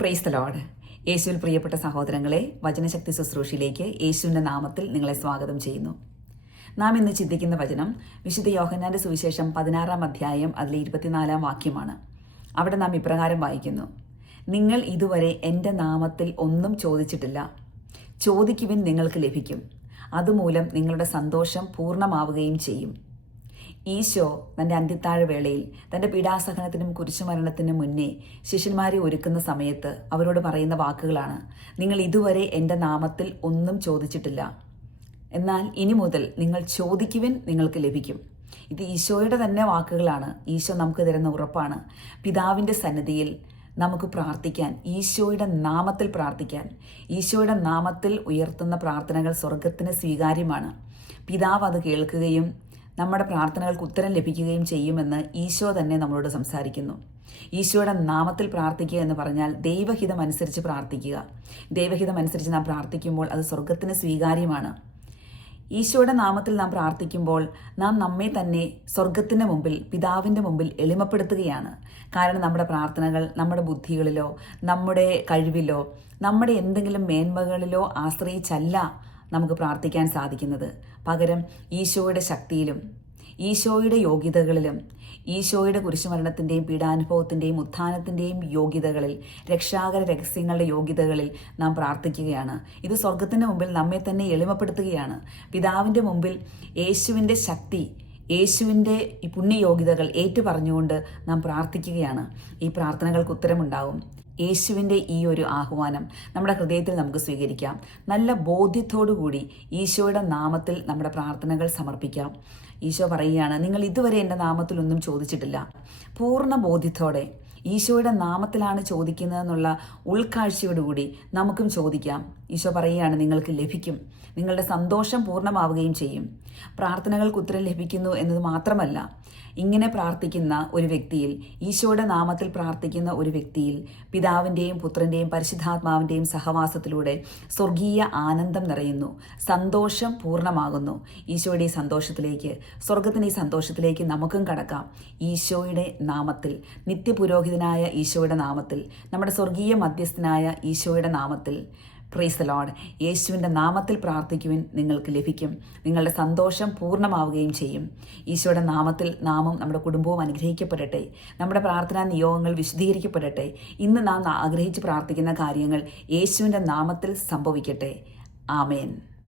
Praise the Lord. യേശുവിൽ പ്രിയപ്പെട്ട സഹോദരങ്ങളെ, വചനശക്തി ശുശ്രൂഷയിലേക്ക് യേശുവിൻ്റെ നാമത്തിൽ നിങ്ങളെ സ്വാഗതം ചെയ്യുന്നു. നാം ഇന്ന് ചിന്തിക്കുന്ന വചനം വിശുദ്ധ യോഹന്നാന്റെ സുവിശേഷം 16-ാം അധ്യായം അതിലെ 24-ാം വാക്യമാണ്. അവിടെ നാം ഇപ്രകാരം വായിക്കുന്നു: നിങ്ങൾ ഇതുവരെ എൻ്റെ നാമത്തിൽ ഒന്നും ചോദിച്ചിട്ടില്ല, ചോദിക്കുവിൻ നിങ്ങൾക്ക് ലഭിക്കും, അതുമൂലം നിങ്ങളുടെ സന്തോഷം പൂർണ്ണമാവുകയും ചെയ്യും. ഈശോ തൻ്റെ അന്ത്യത്താഴ വേളയിൽ തൻ്റെ പീഡാസഹനത്തിനും കുരിശുമരണത്തിനും മുന്നേ ശിഷ്യന്മാരെ ഒരുക്കുന്ന സമയത്ത് അവരോട് പറയുന്ന വാക്കുകളാണ്: നിങ്ങൾ ഇതുവരെ എൻ്റെ നാമത്തിൽ ഒന്നും ചോദിച്ചിട്ടില്ല, എന്നാൽ ഇനി മുതൽ നിങ്ങൾ ചോദിക്കുവിൻ നിങ്ങൾക്ക് ലഭിക്കും. ഇത് ഈശോയുടെ തന്നെ വാക്കുകളാണ്. ഈശോ നമുക്ക് തരുന്ന ഉറപ്പാണ്. പിതാവിൻ്റെ സന്നിധിയിൽ നമുക്ക് പ്രാർത്ഥിക്കാൻ, ഈശോയുടെ നാമത്തിൽ പ്രാർത്ഥിക്കാൻ. ഈശോയുടെ നാമത്തിൽ ഉയർത്തുന്ന പ്രാർത്ഥനകൾ സ്വർഗത്തിന് സ്വീകാര്യമാണ്. പിതാവ് അത് കേൾക്കുകയും നമ്മുടെ പ്രാർത്ഥനകൾക്ക് ഉത്തരം ലഭിക്കുകയും ചെയ്യുമെന്ന് ഈശോ തന്നെ നമ്മളോട് സംസാരിക്കുന്നു. ഈശോയുടെ നാമത്തിൽ പ്രാർത്ഥിക്കുക എന്ന് പറഞ്ഞാൽ ദൈവഹിതം അനുസരിച്ച് പ്രാർത്ഥിക്കുക. ദൈവഹിതം അനുസരിച്ച് നാം പ്രാർത്ഥിക്കുമ്പോൾ അത് സ്വർഗത്തിന് സ്വീകാര്യമാണ്. ഈശോയുടെ നാമത്തിൽ നാം പ്രാർത്ഥിക്കുമ്പോൾ നാം നമ്മെ തന്നെ സ്വർഗത്തിൻ്റെ മുമ്പിൽ, പിതാവിൻ്റെ മുമ്പിൽ എളിമപ്പെടുത്തുകയാണ്. കാരണം നമ്മുടെ പ്രാർത്ഥനകൾ നമ്മുടെ ബുദ്ധികളിലോ നമ്മുടെ കഴിവിലോ നമ്മുടെ എന്തെങ്കിലും മേന്മകളിലോ ആശ്രയിച്ചല്ല നമുക്ക് പ്രാർത്ഥിക്കാൻ സാധിക്കുന്നത്. പകരം ഈശോയുടെ ശക്തിയിലും ഈശോയുടെ യോഗ്യതകളിലും ഈശോയുടെ കുരിശുമരണത്തിൻ്റെയും പീഡാനുഭവത്തിൻ്റെയും ഉത്ഥാനത്തിൻ്റെയും യോഗ്യതകളിൽ, രക്ഷാകര രഹസ്യങ്ങളുടെ യോഗ്യതകളിൽ നാം പ്രാർത്ഥിക്കുകയാണ്. ഇത് സ്വർഗത്തിൻ്റെ മുമ്പിൽ നമ്മെ തന്നെ എളിമപ്പെടുത്തുകയാണ്. പിതാവിൻ്റെ മുമ്പിൽ യേശുവിൻ്റെ ശക്തി, യേശുവിൻ്റെ ഈ പുണ്യയോഗ്യതകൾ ഏറ്റുപറഞ്ഞുകൊണ്ട് നാം പ്രാർത്ഥിക്കുകയാണ്. ഈ പ്രാർത്ഥനകൾക്ക് ഉത്തരമുണ്ടാവും. യേശുവിൻ്റെ ഈ ഒരു ആഹ്വാനം നമ്മുടെ ഹൃദയത്തിൽ നമുക്ക് സ്വീകരിക്കാം. നല്ല ബോധ്യത്തോടുകൂടി ഈശോയുടെ നാമത്തിൽ നമ്മുടെ പ്രാർത്ഥനകൾ സമർപ്പിക്കാം. ഈശോ പറയുകയാണ്: നിങ്ങൾ ഇതുവരെ എൻ്റെ നാമത്തിലൊന്നും ചോദിച്ചിട്ടില്ല. പൂർണ്ണ ബോധ്യത്തോടെ ഈശോയുടെ നാമത്തിലാണ് ചോദിക്കുന്നതെന്നുള്ള ഉൾക്കാഴ്ചയോടുകൂടി നമുക്കും ചോദിക്കാം. ഈശോ പറയുകയാണ്: നിങ്ങൾക്ക് ലഭിക്കും, നിങ്ങളുടെ സന്തോഷം പൂർണ്ണമാവുകയും ചെയ്യും. പ്രാർത്ഥനകൾക്ക് ഉത്തരം ലഭിക്കുന്നു എന്നത് മാത്രമല്ല, ഇങ്ങനെ പ്രാർത്ഥിക്കുന്ന ഒരു വ്യക്തിയിൽ, ഈശോയുടെ നാമത്തിൽ പ്രാർത്ഥിക്കുന്ന ഒരു വ്യക്തിയിൽ പിതാവിൻ്റെയും പുത്രൻ്റെയും പരിശുദ്ധാത്മാവിൻ്റെയും സഹവാസത്തിലൂടെ സ്വർഗീയ ആനന്ദം നിറയുന്നു, സന്തോഷം പൂർണ്ണമാകുന്നു. ഈശോയുടെ ഈ സന്തോഷത്തിലേക്ക്, സ്വർഗത്തിൻ്റെ ഈ സന്തോഷത്തിലേക്ക് നമുക്കും കടക്കാം. ഈശോയുടെ നാമത്തിൽ, നിത്യപുരോഹിതനായ ഈശോയുടെ നാമത്തിൽ, നമ്മുടെ സ്വർഗീയ മധ്യസ്ഥനായ ഈശോയുടെ നാമത്തിൽ, പ്രൈസ് ദി ലോർഡ്, യേശുവിൻ്റെ നാമത്തിൽ പ്രാർത്ഥിക്കുവിൻ നിങ്ങൾക്ക് ലഭിക്കും, നിങ്ങളുടെ സന്തോഷം പൂർണ്ണമാവുകയും ചെയ്യും. ഈശോയുടെ നാമത്തിൽ നാമും നമ്മുടെ കുടുംബവും അനുഗ്രഹിക്കപ്പെടട്ടെ. നമ്മുടെ പ്രാർത്ഥനാ നിയോഗങ്ങൾ വിശദീകരിക്കപ്പെടട്ടെ. ഇന്ന് നാം ആഗ്രഹിച്ച് പ്രാർത്ഥിക്കുന്ന കാര്യങ്ങൾ യേശുവിൻ്റെ നാമത്തിൽ സംഭവിക്കട്ടെ. ആമേൻ.